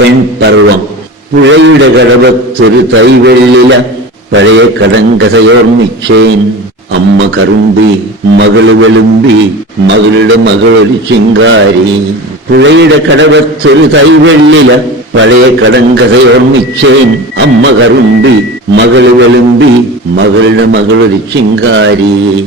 പെൺപർവം. പുഴയുടെ കടവത്തൊരു തൈവെള്ളില പഴയ കടങ്കഥയോർമ്മിച്ചേൻ. അമ്മ കറുമ്പി, മകള് വെളുമ്പി, മകളുടെ മകളൊരു ചിങ്കാരി. പുഴയുടെ കടവത്തൊരു തൈവെള്ളില പഴയ കടങ്കഥയോർമ്മിച്ചേൻ. അമ്മ കറുമ്പി, മകള് വെളുമ്പി, മകളുടെ മകളൊരു ചിങ്കാരി.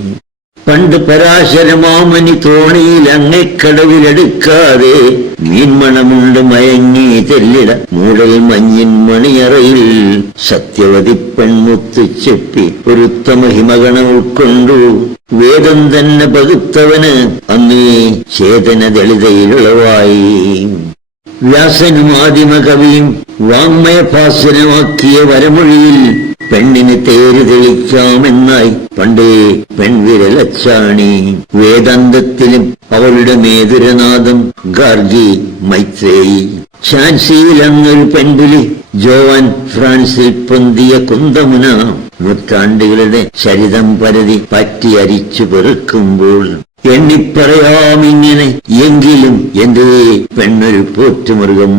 പണ്ട് പരാശരമാമനി തോണിയിൽ അങ്ങക്കടവിലെടുക്കാതെ മീൻമണമുണ്ട് മയങ്ങി തെല്ലിട മൂടൽ മഞ്ഞിൻ മണിയറയിൽ. സത്യവതി പെൺമുത്ത് ചെപ്പി ഒരുത്തമ ഹിമഗണ ഉൾക്കൊണ്ടു. വേദം തന്നെ പകുത്തവന് അന്നേ ചേതന ദളിതയിലുളവായി. വ്യാസനും ആദിമകവിയും വാങ്മയഭാസനമാക്കിയ വരമൊഴിയിൽ പെണ്ണിന് തേര് തെളിക്കാമെന്നായി പണ്ടേ പെൺവിരലച്ചാണി. വേദാന്തത്തിലും അവളുടെ മേതുരനാദം ഗാർഗി, മൈത്രേയി. ഝാൻസിയിൽ അങ്ങൊരു പെൺപുലി, ജോവാൻ ഫ്രാൻസിൽ പൊന്തിയ കുന്തമുന. നൂറ്റാണ്ടുകളുടെ ചരിതം പരതി പറ്റി അരിച്ചു പെറുക്കുമ്പോൾ എണ്ണിപ്പറയാമിങ്ങനെ. എങ്കിലും എന്തേ പെണ്ണൊരു പോറ്റുമൃഗം.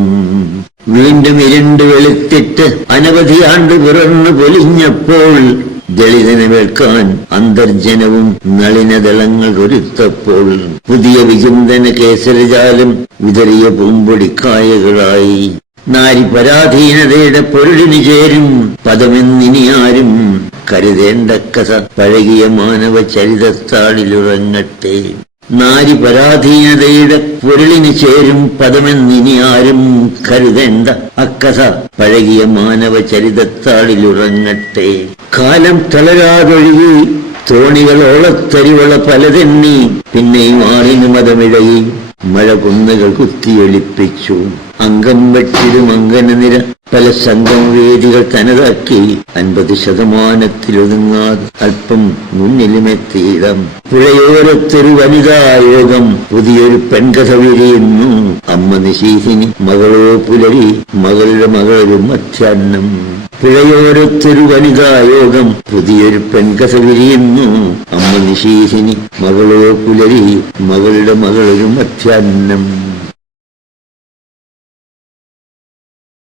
വീണ്ടും ഇരുണ്ട് വെളുത്തിട്ട് അനവധി ആണ്ട് പിറന്നു പൊലിഞ്ഞപ്പോൾ ദളിതനെ വേൾക്കാൻ അന്തർജനവും നളിനദളങ്ങൾ ഒരുത്തപ്പോൾ പുതിയ വിചിന്തന കേസരജാലം വിതറിയ പൂമ്പൊടിക്കായകളായി. നാരി പരാധീനതയുടെ പൊരുളിന് ചേരും പദമെന്നിനി ആരും കരുതേണ്ട കഥ പഴകിയ മാനവ ചരിതത്താളിലുറങ്ങട്ടെ. നാരി പരാധീനതയുടെ പൊരുളിന് ചേരും പദമെന്നിനി ആരും കരുതേണ്ട അക്കഥ പഴകിയ മാനവ ചരിതത്താളിലുറങ്ങട്ടെ. കാലം തളരാതൊഴുകി തോണികളോളത്തരിവള പലതെണ്ണി പിന്നെയും ആളിന് മതമിഴയി മഴ കുന്നുകൾ കുത്തിയൊളിപ്പിച്ചു. അംഗം വെട്ടിടും അങ്കനനിര പല സംഗമവേദികൾ തനതാക്കി 50% അല്പം മുന്നിലുമെത്തിയിടം. പുഴയോരത്തൊരു വനിതായോഗം പുതിയൊരു പെൺകഥ വിരിയുന്നു. അമ്മ നിശീഹിനി, മകളോ പുലരി, മകളുടെ മകളൊരു മധ്യാഹ്നം. പുഴയോരത്തൊരു വനിതായോഗം പുതിയൊരു പെൺകഥ വിരിയുന്നു. അമ്മ നിശീഹിനി, മകളോ പുലരി, മകളുടെ മകളൊരു മധ്യാഹ്നം.